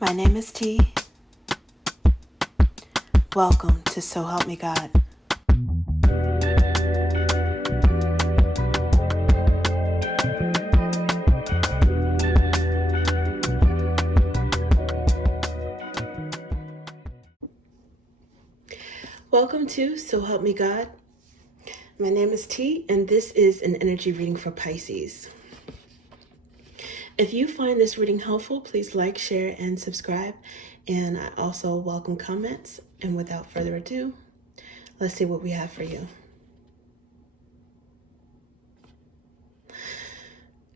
My name is T. Welcome to So Help Me God. Welcome to So Help Me God. My name is T, and this is an energy reading for Pisces. If you find this reading helpful, please like, share, and subscribe. And I also welcome comments. And without further ado, let's see what we have for you.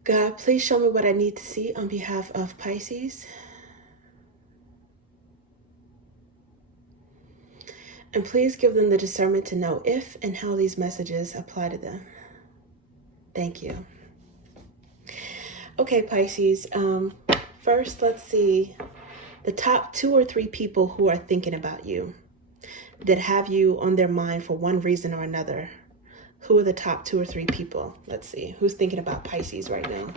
God, please show me what I need to see on behalf of Pisces. And please give them the discernment to know if and how these messages apply to them. Thank you. Okay, Pisces. First, let's see the top 2 or 3 people who are thinking about you, that have you on their mind for one reason or another. Who are the top 2 or 3 people? Let's see. Who's thinking about Pisces right now?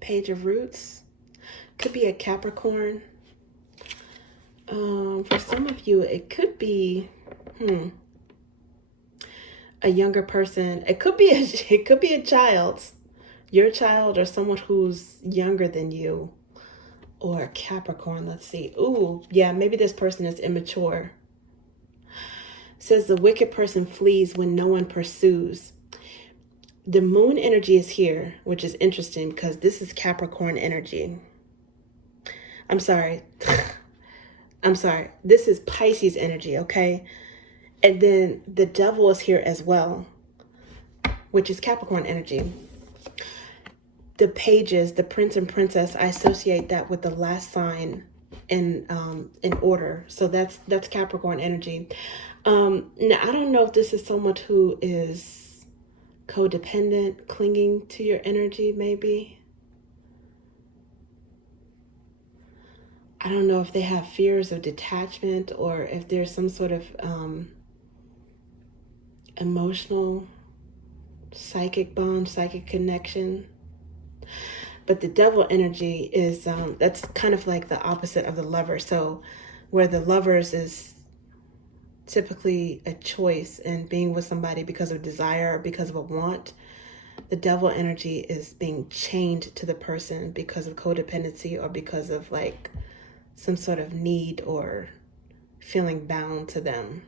Page of Roots. Could be a Capricorn. For some of you, it could be a younger person. It could be a child, your child, or someone who's younger than you, or a Capricorn. Let's see. Ooh, yeah, maybe this person is immature. It says the wicked person flees when no one pursues. The moon energy is here, which is interesting because this is Capricorn energy. I'm sorry. This is Pisces energy, okay? And then the devil is here as well, which is Capricorn energy. The pages, the prince and princess, I associate that with the last sign in order. So that's Capricorn energy. Now, I don't know if this is someone who is codependent, clinging to your energy, maybe. I don't know if they have fears of detachment or if there's some sort of emotional, psychic bond, psychic connection. But the devil energy is, that's kind of like the opposite of the lover. So where the lovers is typically a choice and being with somebody because of desire or because of a want, the devil energy is being chained to the person because of codependency or because of like some sort of need or feeling bound to them.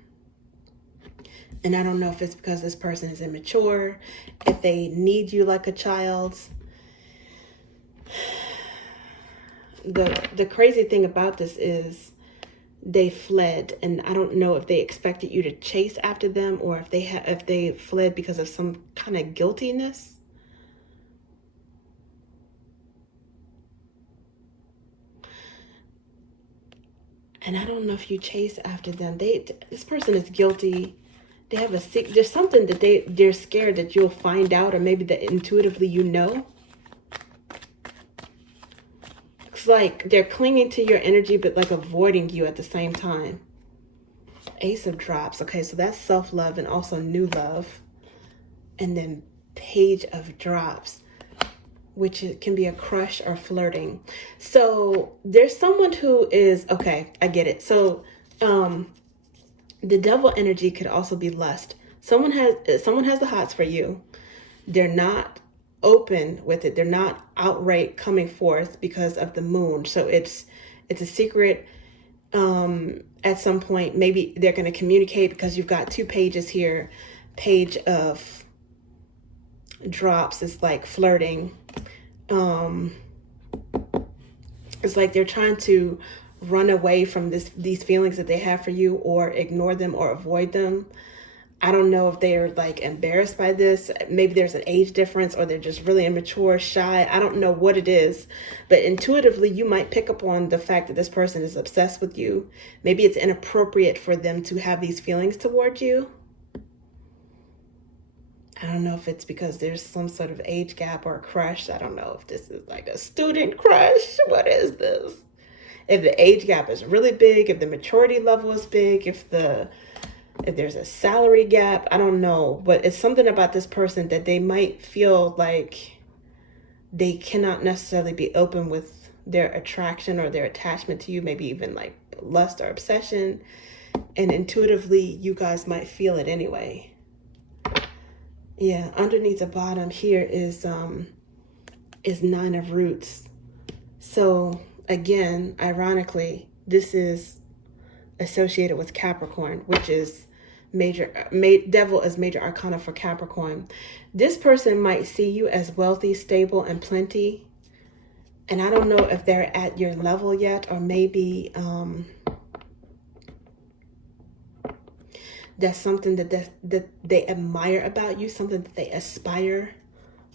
And I don't know if it's because this person is immature, if they need you like a child. The crazy thing about this is they fled, and I don't know if they expected you to chase after them or if they fled because of some kind of guiltiness. And I don't know if you chase after them. This person is guilty. They have there's something that they're scared that you'll find out, or maybe that intuitively you know. It's like they're clinging to your energy, but like avoiding you at the same time. Ace of Drops. Okay, so that's self-love and also new love. And then Page of Drops, which can be a crush or flirting. So there's someone who is, okay, I get it. So the devil energy could also be lust. Someone has the hots for you. They're not open with it. They're not outright coming forth because of the moon. So it's a secret. At some point, maybe they're going to communicate because you've got 2 pages here. Page of Drops is like flirting. It's like they're trying to run away from these feelings that they have for you, or ignore them or avoid them. I don't know if they're like embarrassed by this. Maybe there's an age difference, or they're just really immature, shy. I don't know what it is, but intuitively you might pick up on the fact that this person is obsessed with you. Maybe it's inappropriate for them to have these feelings toward you. I don't know if it's because there's some sort of age gap or a crush. I don't know if this is like a student crush. What is this? If the age gap is really big, if the maturity level is big, if there's a salary gap, I don't know. But it's something about this person that they might feel like they cannot necessarily be open with their attraction or their attachment to you, maybe even like lust or obsession. And intuitively, you guys might feel it anyway. Yeah, underneath the bottom here is 9 of Roots. So again, ironically, this is associated with Capricorn, which is Devil is major arcana for Capricorn. This person might see you as wealthy, stable, and plenty. And I don't know if they're at your level yet, or maybe that's something that they admire about you, something that they aspire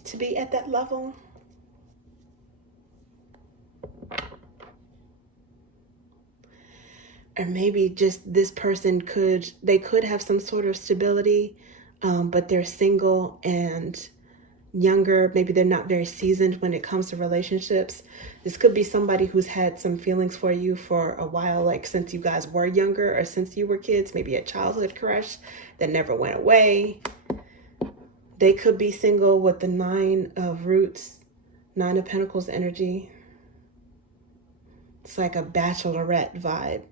to be at that level. Or maybe just this person could have some sort of stability, but they're single and younger. Maybe they're not very seasoned when it comes to relationships. This could be somebody who's had some feelings for you for a while, like since you guys were younger or since you were kids, maybe a childhood crush that never went away. They could be single with the 9 of Roots, 9 of Pentacles energy. It's like a bachelorette vibe.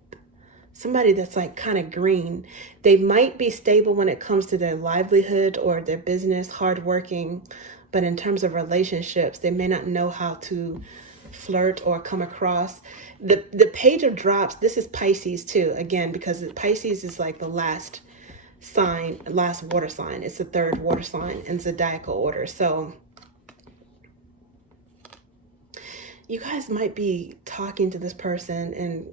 Somebody that's like kind of green. They might be stable when it comes to their livelihood or their business, hardworking, but in terms of relationships, they may not know how to flirt or come across. The Page of Drops, this is Pisces too, again, because Pisces is like the last water sign. It's the 3rd water sign in zodiacal order. So you guys might be talking to this person and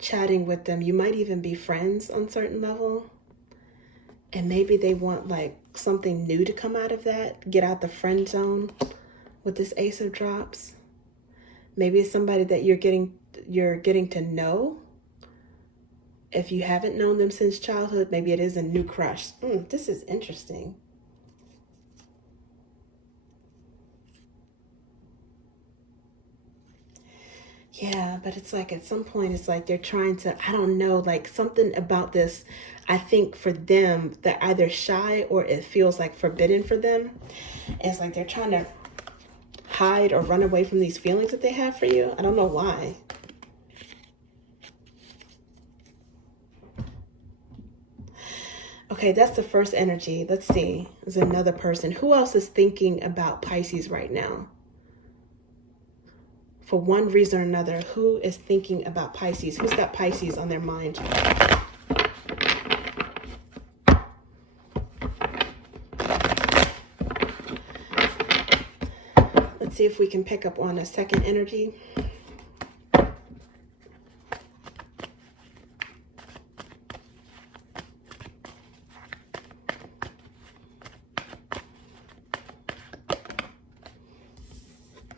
chatting with them. You might even be friends on a certain level. And maybe they want like something new to come out of that. Get out the friend zone with this Ace of Drops. Maybe it's somebody that you're getting to know. If you haven't known them since childhood, maybe it is a new crush. This is interesting. Yeah, but it's like at some point, it's like they're trying to, I don't know, like something about this, I think for them, they're either shy or it feels like forbidden for them. It's like they're trying to hide or run away from these feelings that they have for you. I don't know why. Okay, that's the first energy. Let's see. There's another person. Who else is thinking about Pisces right now? For one reason or another, who is thinking about Pisces? Who's got Pisces on their mind? Let's see if we can pick up on a second energy.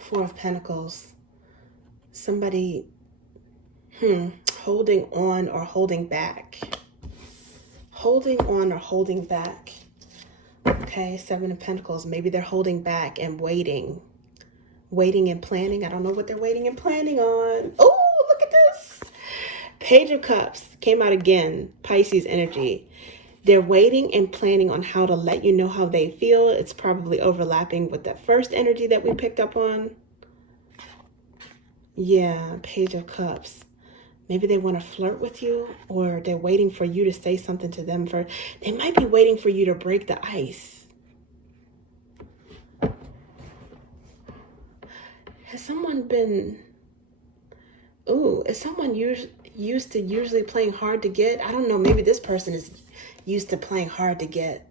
Four of Pentacles. Somebody holding on or holding back. Holding on or holding back. Okay, 7 of Pentacles. Maybe they're holding back and waiting. Waiting and planning. I don't know what they're waiting and planning on. Oh, look at this. Page of Cups came out again. Pisces energy. They're waiting and planning on how to let you know how they feel. It's probably overlapping with that first energy that we picked up on. Yeah, Page of Cups. Maybe they want to flirt with you, or they're waiting for you to say something to them first. They might be waiting for you to break the ice. Has someone been... Ooh, is someone used to usually playing hard to get? I don't know. Maybe this person is used to playing hard to get.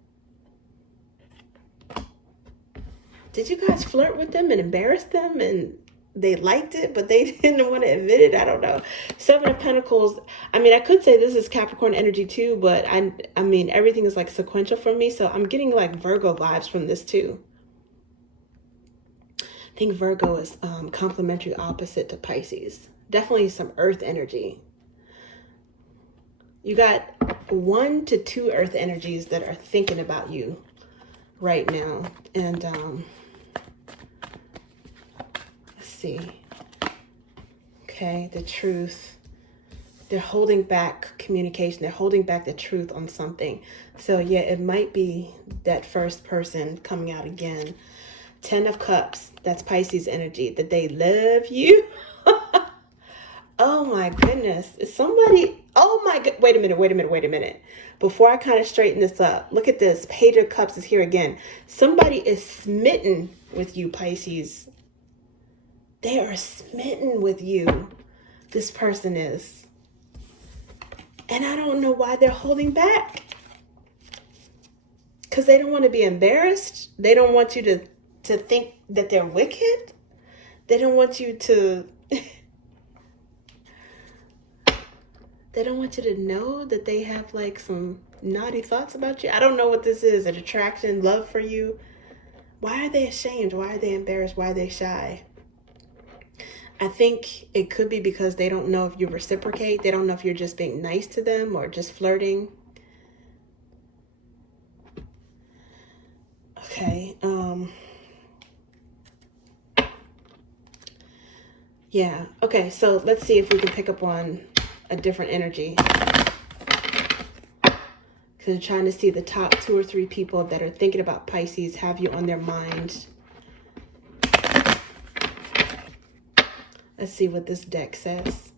Did you guys flirt with them and embarrass them and they liked it, but they didn't want to admit it? I don't know. 7 of Pentacles. I mean, I could say this is Capricorn energy too, but I mean, everything is like sequential for me. So I'm getting like Virgo vibes from this too. I think Virgo is complementary opposite to Pisces. Definitely some earth energy. You got 1 to 2 earth energies that are thinking about you. right now. And let's see. Okay, the truth. They're holding back communication. They're holding back the truth on something. So yeah, it might be that first person coming out again. 10 of Cups. That's Pisces energy. That they love you. Oh my goodness. Is somebody... Oh my god. Wait a minute. Before I kind of straighten this up, look at this. Page of Cups is here again. Somebody is smitten with you, Pisces. They are smitten with you. This person is. And I don't know why they're holding back. Because they don't want to be embarrassed. They don't want you to think that they're wicked. They don't want you to... They don't want you to know that they have like some naughty thoughts about you. I don't know what this is. An attraction, love for you. Why are they ashamed? Why are they embarrassed? Why are they shy? I think it could be because they don't know if you reciprocate. They don't know if you're just being nice to them or just flirting. Okay. Yeah. Okay. So let's see if we can pick up on a different energy. Because I'm trying to see the top 2 or 3 people that are thinking about Pisces, have you on their mind. Let's see what this deck says.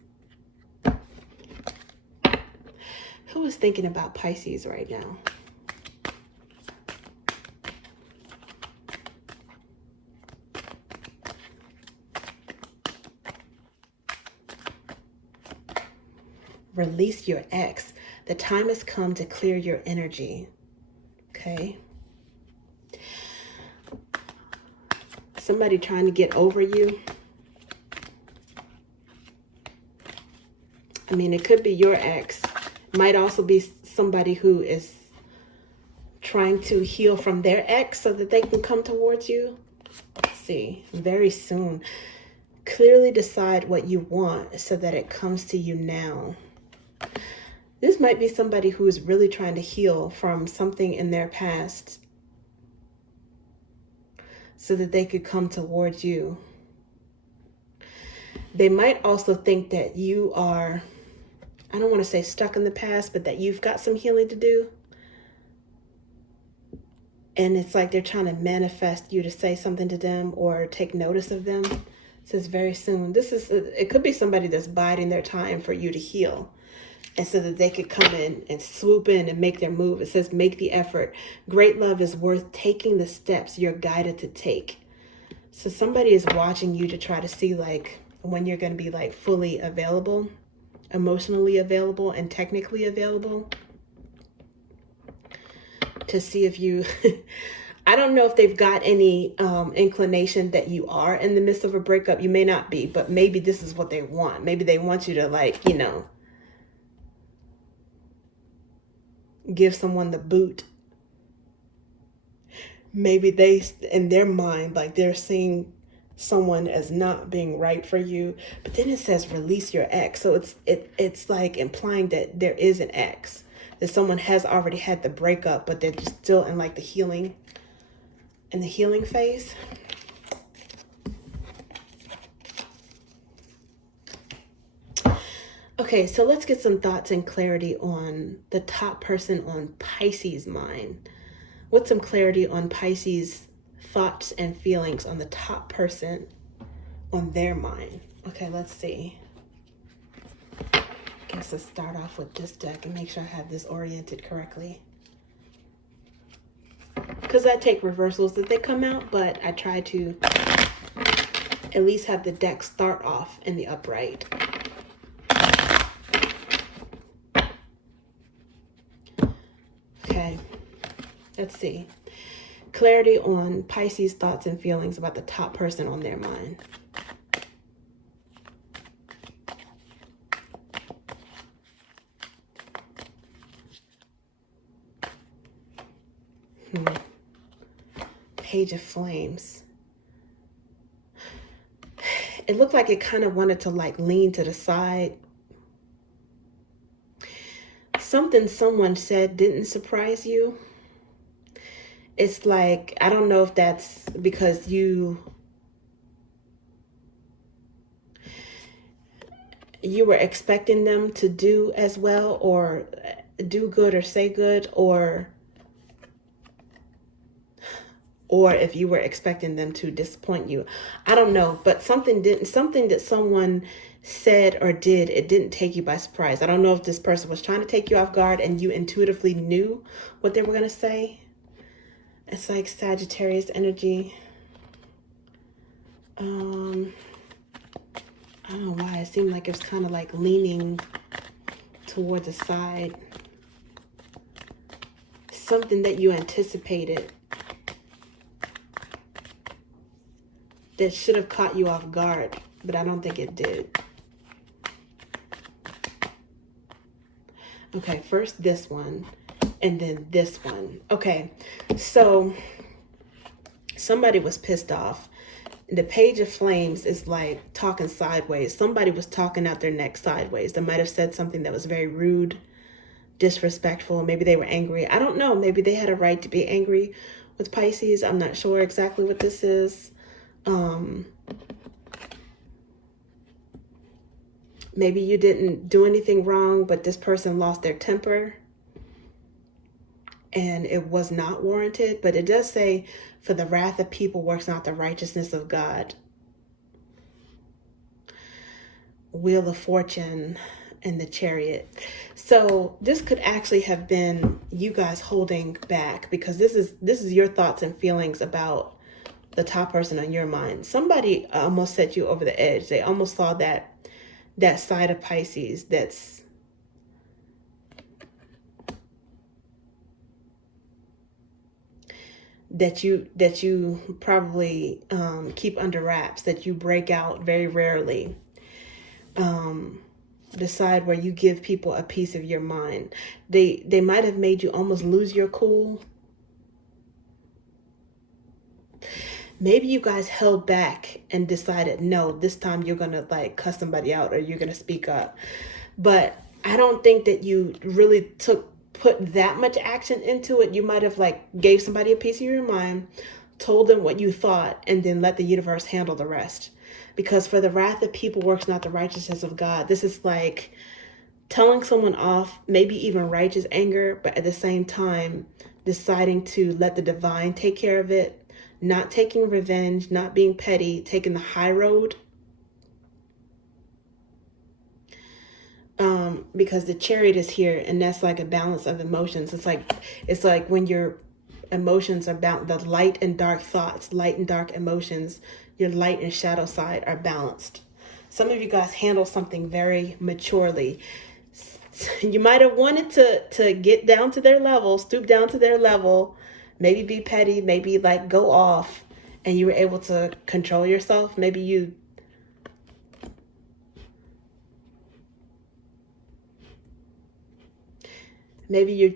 Who is thinking about Pisces right now? Release your ex. The time has come to clear your energy. Okay. Somebody trying to get over you. I mean, it could be your ex. Might also be somebody who is trying to heal from their ex so that they can come towards you. Let's see. Very soon. Clearly decide what you want so that it comes to you now. This might be somebody who is really trying to heal from something in their past so that they could come towards you. They might also think that you are, I don't want to say stuck in the past, but that you've got some healing to do. And it's like they're trying to manifest you to say something to them or take notice of them. It says very soon. It could be somebody that's biding their time for you to heal. And so that they could come in and swoop in and make their move. It says, make the effort. Great love is worth taking the steps you're guided to take. So somebody is watching you to try to see like when you're going to be like fully available, emotionally available and technically available. To see if you, I don't know if they've got any inclination that you are in the midst of a breakup. You may not be, but maybe this is what they want. Maybe they want you to like, you know, give someone the boot. Maybe they, in their mind, like they're seeing someone as not being right for you. But then it says release your ex. So it's like implying that there is an ex, that someone has already had the breakup, but they're just still in like the healing phase. Okay, so let's get some thoughts and clarity on the top person on Pisces' mind. What's some clarity on Pisces' thoughts and feelings on the top person on their mind? Okay, let's see. Guess let's start off with this deck and make sure I have this oriented correctly. Because I take reversals that they come out, but I try to at least have the deck start off in the upright. Okay, let's see. Clarity on Pisces' thoughts and feelings about the top person on their mind. Page of Flames. It looked like it kind of wanted to like lean to the side. Something someone said didn't surprise you. It's like, I don't know if that's because you were expecting them to do as well, or do good or say good, or if you were expecting them to disappoint you. I don't know, but something that someone said or did, it didn't take you by surprise. I don't know if this person was trying to take you off guard and you intuitively knew what they were going to say. It's like Sagittarius energy. I don't know why. It seemed like it was kind of like leaning toward the side. Something that you anticipated that should have caught you off guard, but I don't think it did. Okay, first this one, and then this one. Okay, so somebody was pissed off. The Page of Flames is like talking sideways. Somebody was talking out their neck sideways. They might have said something that was very rude, disrespectful. Maybe they were angry. I don't know. Maybe they had a right to be angry with Pisces. I'm not sure exactly what this is. Maybe you didn't do anything wrong, but this person lost their temper and it was not warranted. But it does say, for the wrath of people works not the righteousness of God. Wheel of Fortune and the Chariot. So this could actually have been you guys holding back, because this is your thoughts and feelings about the top person on your mind. Somebody almost set you over the edge. They almost saw that side of Pisces that you probably keep under wraps, that you break out very rarely. The side where you give people a piece of your mind. They might have made you almost lose your cool. Maybe you guys held back and decided, no, this time you're going to like cuss somebody out or you're going to speak up. But I don't think that you really put that much action into it. You might have like gave somebody a piece of your mind, told them what you thought, and then let the universe handle the rest. Because for the wrath of people works not the righteousness of God. This is like telling someone off, maybe even righteous anger, but at the same time deciding to let the divine take care of it. Not taking revenge, not being petty, taking the high road. Because the Chariot is here, and that's like a balance of emotions. It's like when your emotions are the light and dark thoughts, light and dark emotions, your light and shadow side are balanced. Some of you guys handle something very maturely. You might have wanted to get down to their level, stoop down to their level, maybe be petty, maybe like go off, and you were able to control yourself. Maybe you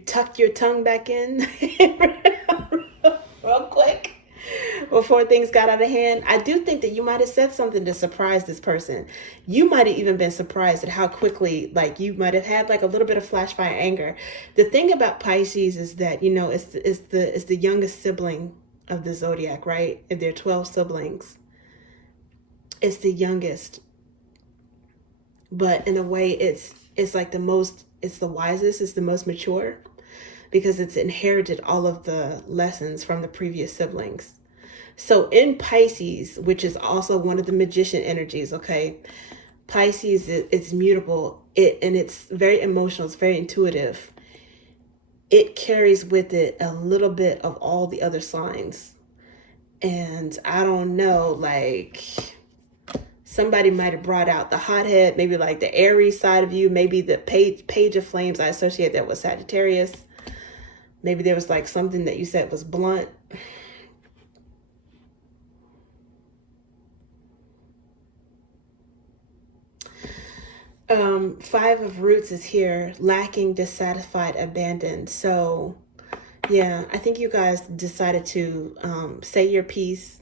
tucked your tongue back in real quick before things got out of hand. I do think that you might have said something to surprise this person. You might have even been surprised at how quickly, like you might have had like a little bit of flash fire anger. The thing about Pisces is that, you know, it's the youngest sibling of the zodiac, right? If there are 12 siblings, it's the youngest. But in a way, it's like it's the wisest, it's the most mature, because it's inherited all of the lessons from the previous siblings. So in Pisces, which is also one of the magician energies, okay, Pisces, it's mutable, and it's very emotional, it's very intuitive. It carries with it a little bit of all the other signs. And I don't know, like somebody might have brought out the hothead, maybe like the Aries side of you, maybe the page of flames. I associate that with Sagittarius. Maybe there was like something that you said was blunt. Five of Roots is here, lacking, dissatisfied, abandoned. So yeah, I think you guys decided to say your piece,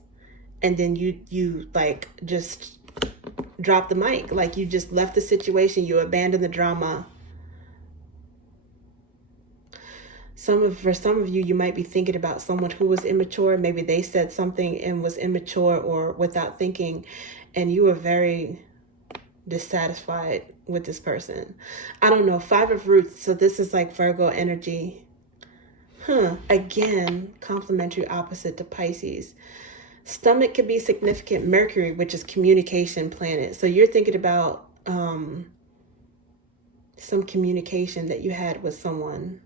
and then you like just drop the mic. Like you just left the situation, you abandoned the drama. For some of you, you might be thinking about someone who was immature. Maybe they said something and was immature or without thinking, and you were very dissatisfied with this person. I don't know. 5 of Roots. So this is like Virgo energy. Again, complementary opposite to Pisces. Stomach could be significant. Mercury, which is communication planet. So you're thinking about some communication that you had with someone.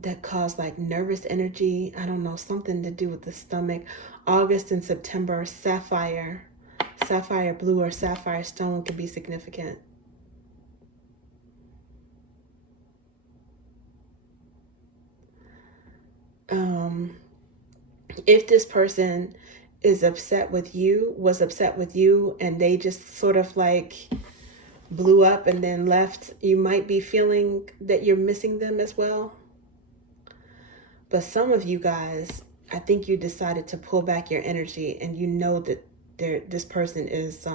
That caused like nervous energy. I don't know, something to do with the stomach. August and September, sapphire blue or sapphire stone could be significant. If this person was upset with you, and they just sort of like blew up and then left, you might be feeling that you're missing them as well. But some of you guys, I think you decided to pull back your energy, and you know that this person is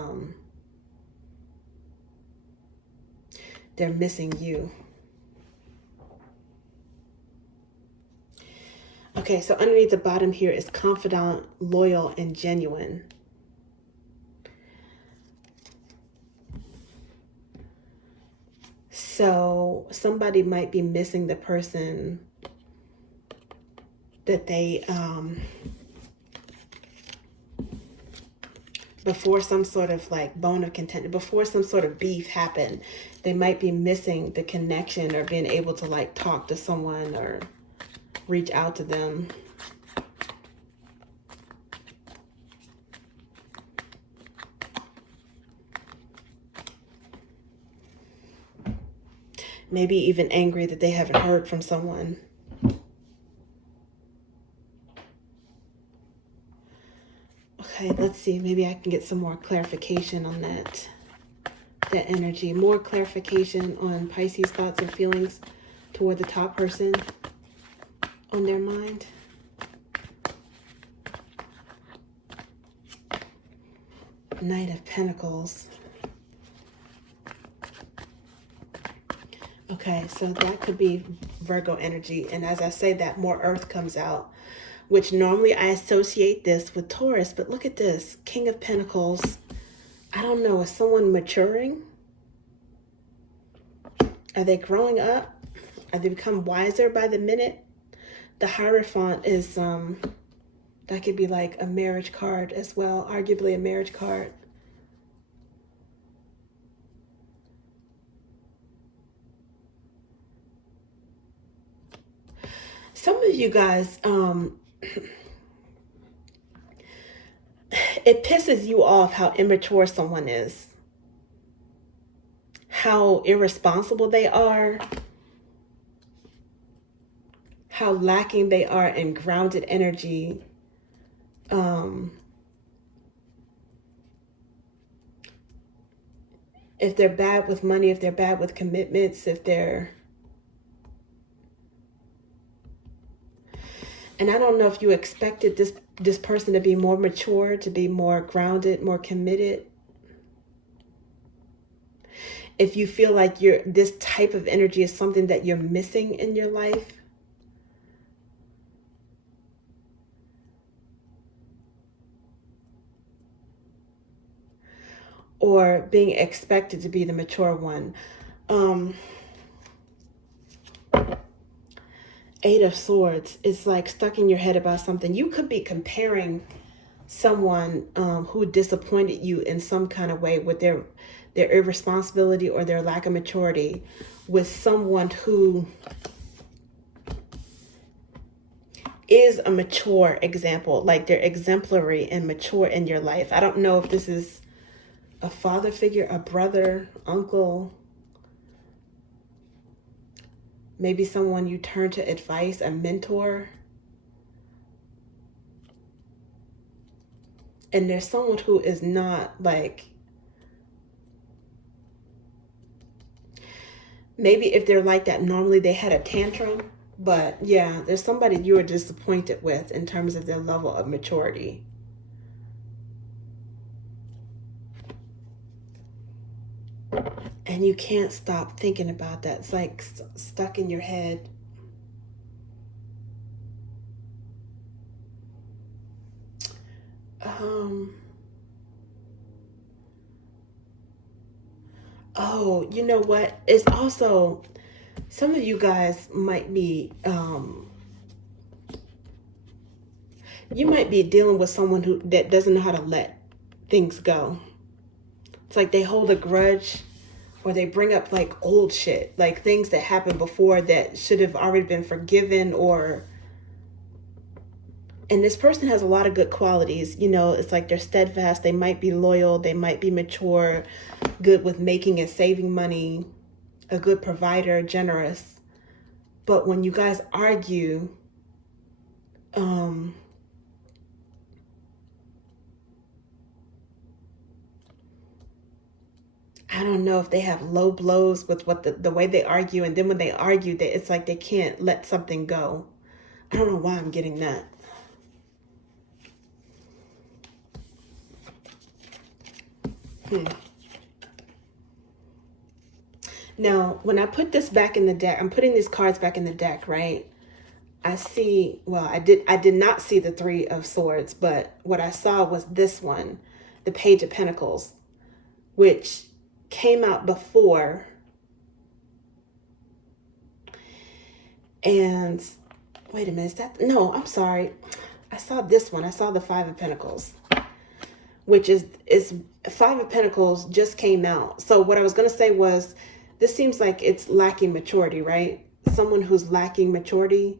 they're missing you. Okay, so underneath the bottom here is confidant, loyal, and genuine. So somebody might be missing the person that they, before some sort of like bone of contention, before some sort of beef happened, they might be missing the connection or being able to like talk to someone or reach out to them. Maybe even angry that they haven't heard from someone. Okay, let's see. Maybe I can get some more clarification on that energy. More clarification on Pisces thoughts and feelings toward the top person on their mind. Knight of Pentacles. Okay, so that could be Virgo energy. And as I say that, more earth comes out, which normally I associate this with Taurus. But look at this, King of Pentacles. I don't know, is someone maturing? Are they growing up? Are they become wiser by the minute? The Hierophant is, that could be like a marriage card as well, arguably a marriage card. Some of you guys, it pisses you off how immature someone is, how irresponsible they are, how lacking they are in grounded energy. If they're bad with money, if they're bad with commitments, if they're... And I don't know if you expected this person to be more mature, to be more grounded, more committed. If you feel like this type of energy is something that you're missing in your life. Or being expected to be the mature one. 8 of Swords is like stuck in your head about something. You could be comparing someone who disappointed you in some kind of way with their irresponsibility or their lack of maturity with someone who is a mature example, like they're exemplary and mature in your life. I don't know if this is a father figure, a brother, uncle, maybe someone you turn to advice, a mentor. And there's someone who is not like, maybe if they're like that, normally they had a tantrum. But yeah, there's somebody you were disappointed with in terms of their level of maturity. And you can't stop thinking about that. It's like stuck in your head. Oh, you know what? It's also, some of you guys might be, you might be dealing with someone that doesn't know how to let things go. It's like they hold a grudge, or they bring up like old shit, like things that happened before that should have already been forgiven, and this person has a lot of good qualities. You know, it's like they're steadfast, they might be loyal, they might be mature, good with making and saving money, a good provider, generous. But when you guys argue, I don't know if they have low blows with what the way they argue, and then when they argue, it's like they can't let something go. I don't know why I'm getting that. Now, when I put this back in the deck, I'm putting these cards back in the deck, right? I see, well, I did not see the Three of Swords, but what I saw was this one, the Page of Pentacles, which came out before. And wait a minute, no, I'm sorry. I saw this one. I saw the Five of Pentacles, which is Five of Pentacles just came out. So what I was going to say was, this seems like it's lacking maturity, right? Someone who's lacking maturity,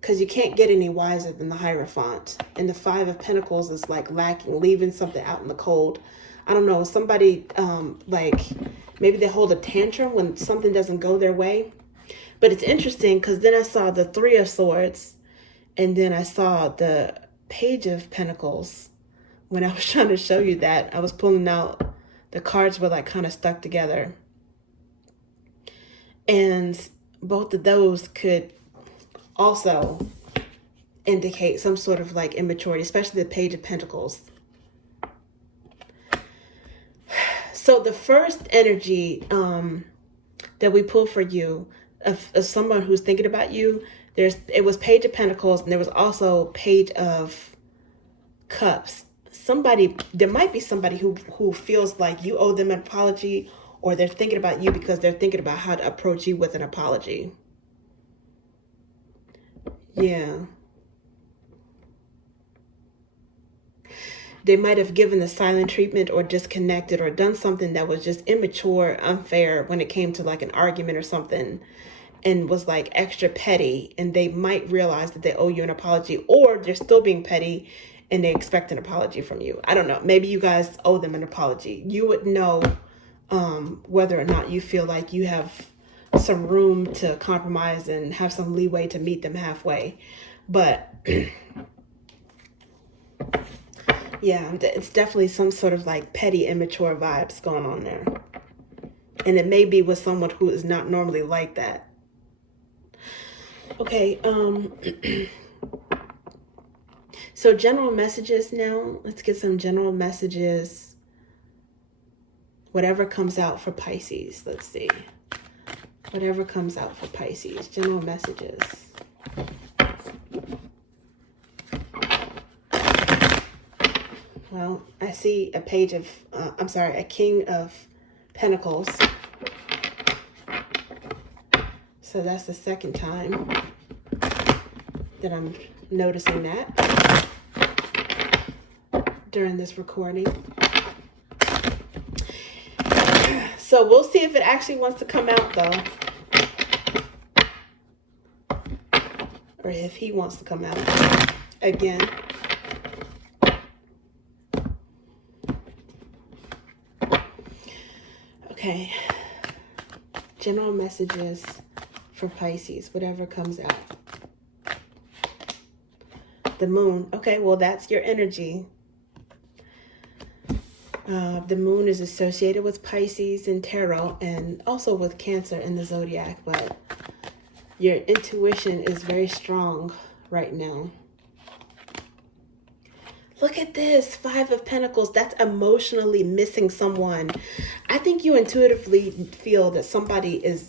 because you can't get any wiser than the Hierophant. And the Five of Pentacles is like lacking, leaving something out in the cold. I don't know, somebody, like maybe they hold a tantrum when something doesn't go their way. But it's interesting because then I saw the Three of Swords, and then I saw the Page of Pentacles. When I was trying to show you that, I was pulling out, the cards were like kind of stuck together. And both of those could also indicate some sort of like immaturity, especially the Page of Pentacles. So the first energy that we pull for you of someone who's thinking about you, it was Page of Pentacles, and there was also Page of Cups. There might be somebody who feels like you owe them an apology, or they're thinking about you because they're thinking about how to approach you with an apology. Yeah. They might have given the silent treatment or disconnected or done something that was just immature, unfair when it came to like an argument or something, and was like extra petty, and they might realize that they owe you an apology, or they're still being petty and they expect an apology from you. I don't know. Maybe you guys owe them an apology. You would know whether or not you feel like you have some room to compromise and have some leeway to meet them halfway. But yeah, it's definitely some sort of like petty, immature vibes going on there. And it may be with someone who is not normally like that. Okay, so general messages now. Let's get some general messages. Whatever comes out for Pisces. Let's see. Whatever comes out for Pisces. General messages. Well, I see a page of, a King of Pentacles. So that's the second time that I'm noticing that during this recording. So we'll see if it actually wants to come out though. Or if he wants to come out again. Okay. General messages for Pisces, whatever comes out. The moon. Okay, well, that's your energy. The moon is associated with Pisces and tarot, and also with Cancer in the zodiac, but your intuition is very strong right now. Look at this, Five of Pentacles. That's emotionally missing someone. I think you intuitively feel that somebody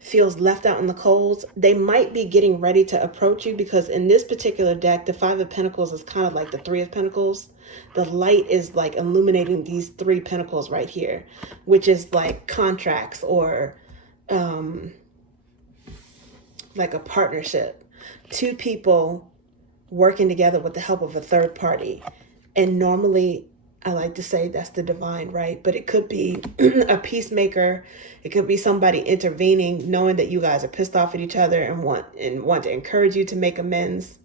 feels left out in the cold. They might be getting ready to approach you, because in this particular deck, the Five of Pentacles is kind of like the Three of Pentacles. The light is like illuminating these three pentacles right here, which is like contracts or like a partnership. Two people working together with the help of a third party. And normally I like to say that's the divine, right? But it could be a peacemaker. It could be somebody intervening, knowing that you guys are pissed off at each other and want to encourage you to make amends.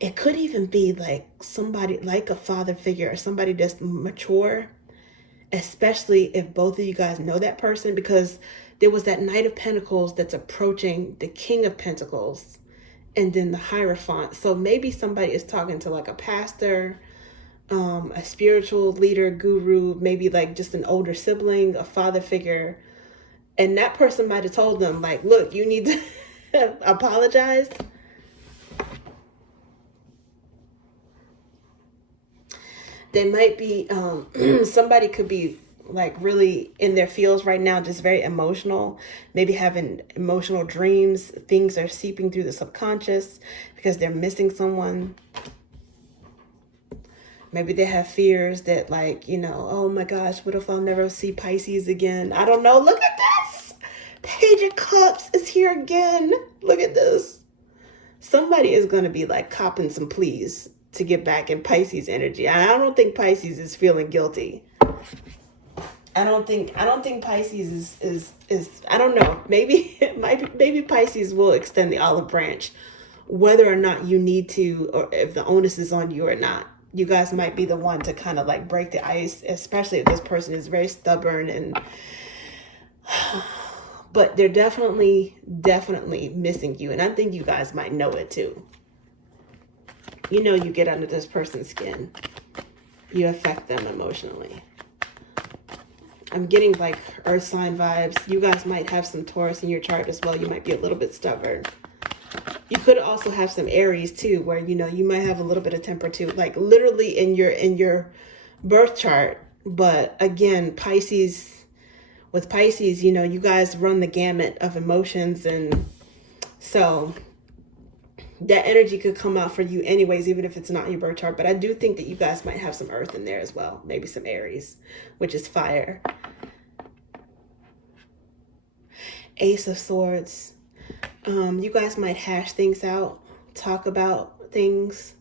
It could even be like somebody like a father figure or somebody that's mature, especially if both of you guys know that person, because there was that Knight of Pentacles that's approaching the King of Pentacles and then the Hierophant. So maybe somebody is talking to like a pastor, a spiritual leader, guru, maybe like just an older sibling, a father figure. And that person might have told them like, look, you need to apologize. They might be, somebody could be like really in their feels right now, just very emotional, maybe having emotional dreams. Things are seeping through the subconscious because they're missing someone. Maybe they have fears that like, you know, oh my gosh, what if I'll never see Pisces again? I don't know. Look at this. Page of Cups is here again. Look at this. Somebody is going to be like copping some pleas to get back in Pisces energy. I don't think Pisces is feeling guilty. I don't think Pisces is I don't know. Maybe Pisces will extend the olive branch, whether or not you need to, or if the onus is on you or not. You guys might be the one to kind of like break the ice, especially if this person is very stubborn and but they're definitely missing you. And I think you guys might know it too. You know, you get under this person's skin. You affect them emotionally. I'm getting like earth sign vibes. You guys might have some Taurus in your chart as well. You might be a little bit stubborn. You could also have some Aries too, where, you know, you might have a little bit of temper too, like literally in your birth chart. But again, with Pisces, you know, you guys run the gamut of emotions. And so that energy could come out for you anyways, even if it's not your birth chart. But I do think that you guys might have some earth in there as well. Maybe some Aries, which is fire. Ace of Swords. You guys might hash things out, talk about things,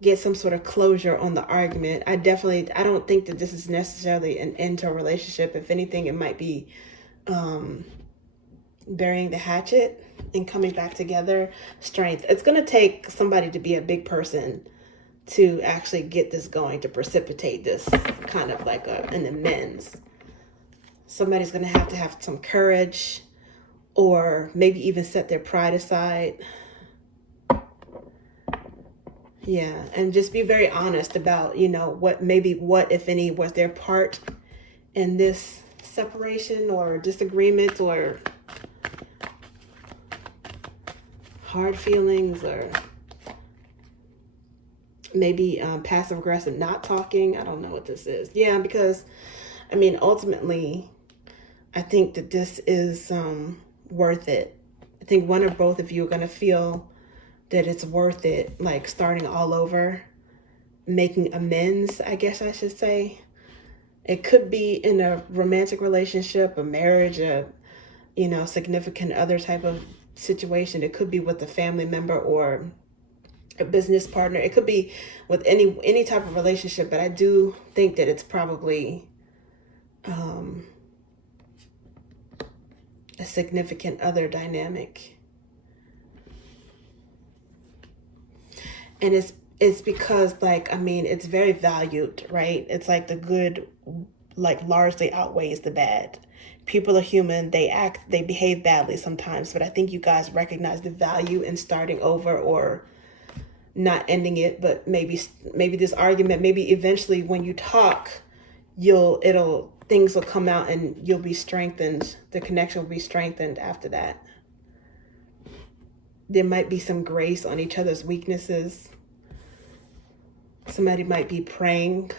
get some sort of closure on the argument. I don't think that this is necessarily an end to a relationship. If anything, it might be burying the hatchet and coming back together. Strength. It's going to take somebody to be a big person to actually get this going, to precipitate this kind of like an amends. Somebody's going to have some courage, or maybe even set their pride aside. Yeah, and just be very honest about, you know, what if any was their part in this separation or disagreement, or hard feelings, or maybe passive aggressive not talking. I don't know what this is. Yeah, because I mean, ultimately, I think that this is worth it. I think one or both of you are going to feel that it's worth it, like starting all over, making amends, I guess I should say. It could be in a romantic relationship, a marriage, a, you know, significant other type of situation. It could be with a family member or a business partner. It could be with any type of relationship, but I do think that it's probably a significant other dynamic. And it's because, like, I mean, it's very valued, right? It's like the good, like, largely outweighs the bad. People are human. They behave badly sometimes, but I think you guys recognize the value in starting over, or not ending it, but maybe this argument, maybe eventually when you talk, things will come out and you'll be strengthened. The connection will be strengthened after that. there might be some grace on each other's weaknesses. Somebody might be praying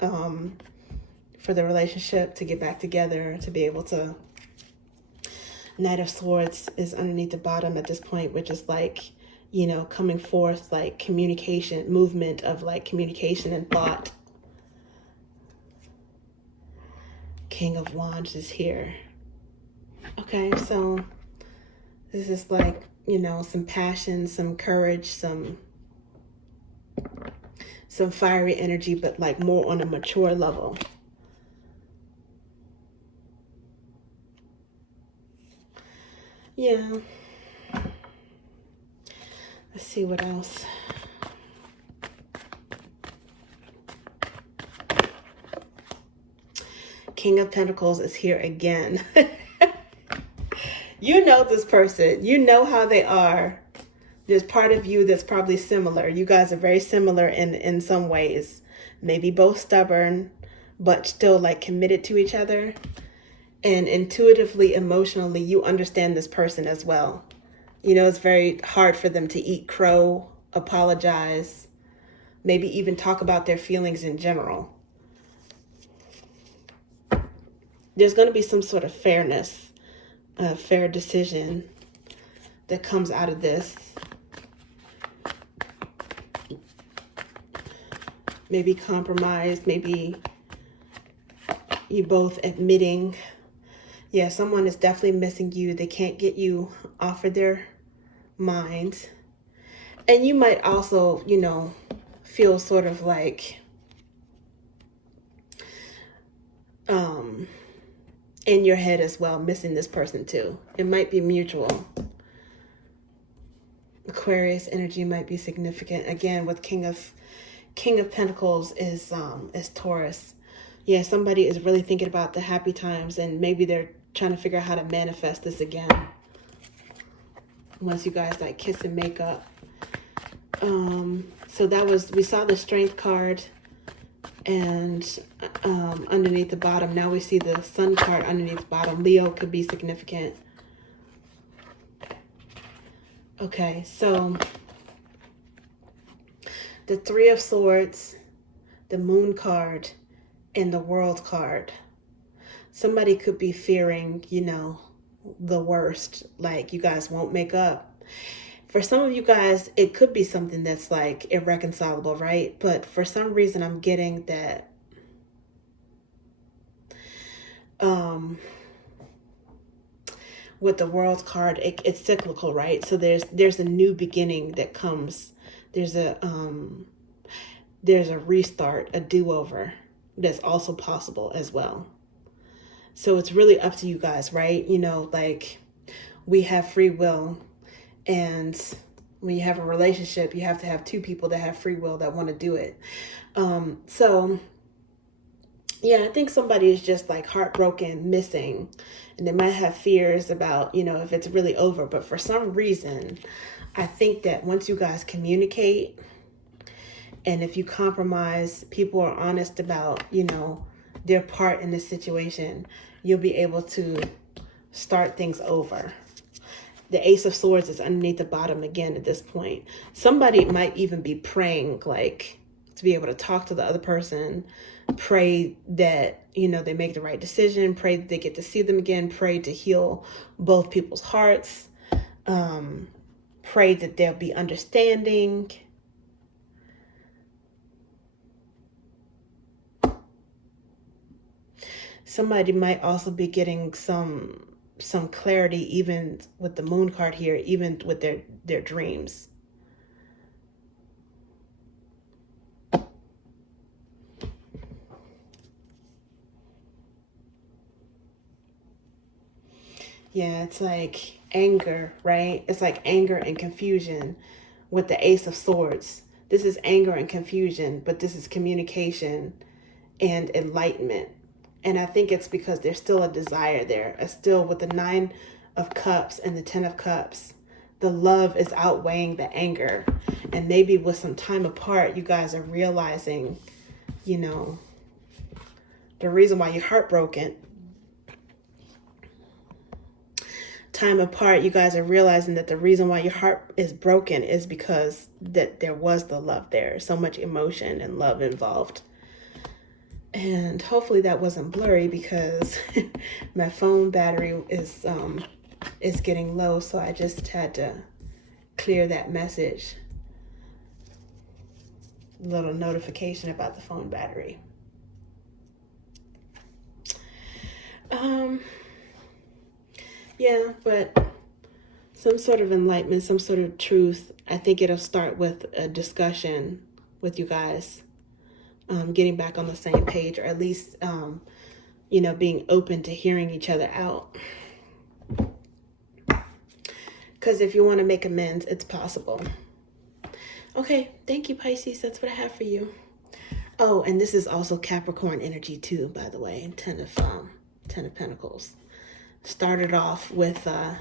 for the relationship to get back together, to be able to. Knight of Swords is underneath the bottom at this point, which is like, you know, coming forth, like communication, movement of like communication and thought. King of Wands is here. Okay, so this is like, you know, some passion, some courage, some fiery energy, but like more on a mature level. Yeah. Let's see what else. King of Pentacles is here again. You know this person. You know how they are. There's part of you that's probably similar. You guys are very similar in some ways. Maybe both stubborn, but still like committed to each other. And intuitively, emotionally, you understand this person as well. You know, it's very hard for them to eat crow, apologize, maybe even talk about their feelings in general. There's going to be some sort of fairness, a fair decision that comes out of this. Maybe compromise, maybe you both admitting, yeah, someone is definitely missing you. They can't get you off of their mind. And you might also, you know, feel sort of like in your head as well, missing this person too. It might be mutual. Aquarius energy might be significant. Again, with King of Pentacles is Taurus. Yeah, somebody is really thinking about the happy times, and maybe they're trying to figure out how to manifest this again. Once you guys like kiss and make up. So that was, we saw the Strength card, and underneath the bottom, now we see the Sun card underneath the bottom. Leo could be significant. Okay, so the Three of Swords, the Moon card, and the World card. Somebody could be fearing, you know, the worst, like you guys won't make up. For some of you guys, it could be something that's like irreconcilable, right? But for some reason, I'm getting that with the World card, it's cyclical, right? So there's a new beginning that comes. There's a restart, a do-over that's also possible as well. So it's really up to you guys, right? You know, like we have free will, and when you have a relationship, you have to have two people that have free will that want to do it. So yeah, I think somebody is just like heartbroken, missing, and they might have fears about, you know, if it's really over. But for some reason, I think that once you guys communicate, and if you compromise, people are honest about, you know, their part in this situation, you'll be able to start things over. The Ace of Swords is underneath the bottom again at this point. Somebody might even be praying, like, to be able to talk to the other person, pray that, you know, they make the right decision, pray that they get to see them again, pray to heal both people's hearts, pray that there'll be understanding. Somebody might also be getting some clarity, even with the Moon card here, even with their dreams. Yeah, it's like anger, right? It's like anger and confusion with the Ace of Swords. This is anger and confusion, but this is communication and enlightenment. And I think it's because there's still a desire there. Still with the Nine of Cups and the Ten of Cups, the love is outweighing the anger. And maybe with some time apart, you guys are realizing, you know, the reason why you're heartbroken. time apart, you guys are realizing that the reason why your heart is broken is because that there was the love there. So much emotion and love involved. And hopefully that wasn't blurry because my phone battery is getting low. So I just had to clear that message. Little notification about the phone battery. Yeah, but some sort of enlightenment, some sort of truth. I think it'll start with a discussion with you guys, getting back on the same page, or at least, being open to hearing each other out. Because if you want to make amends, it's possible. Okay, thank you, Pisces. That's what I have for you. Oh, and this is also Capricorn energy too, by the way. Ten of Pentacles. Started off with the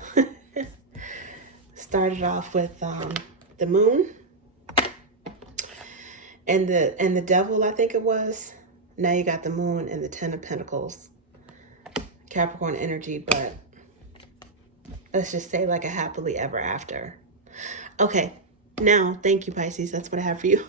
moon and the devil, I think it was. Now you got the moon and the 10 of Pentacles. Capricorn energy, but let's just say like a happily ever after. Okay, now thank you, Pisces. That's what I have for you.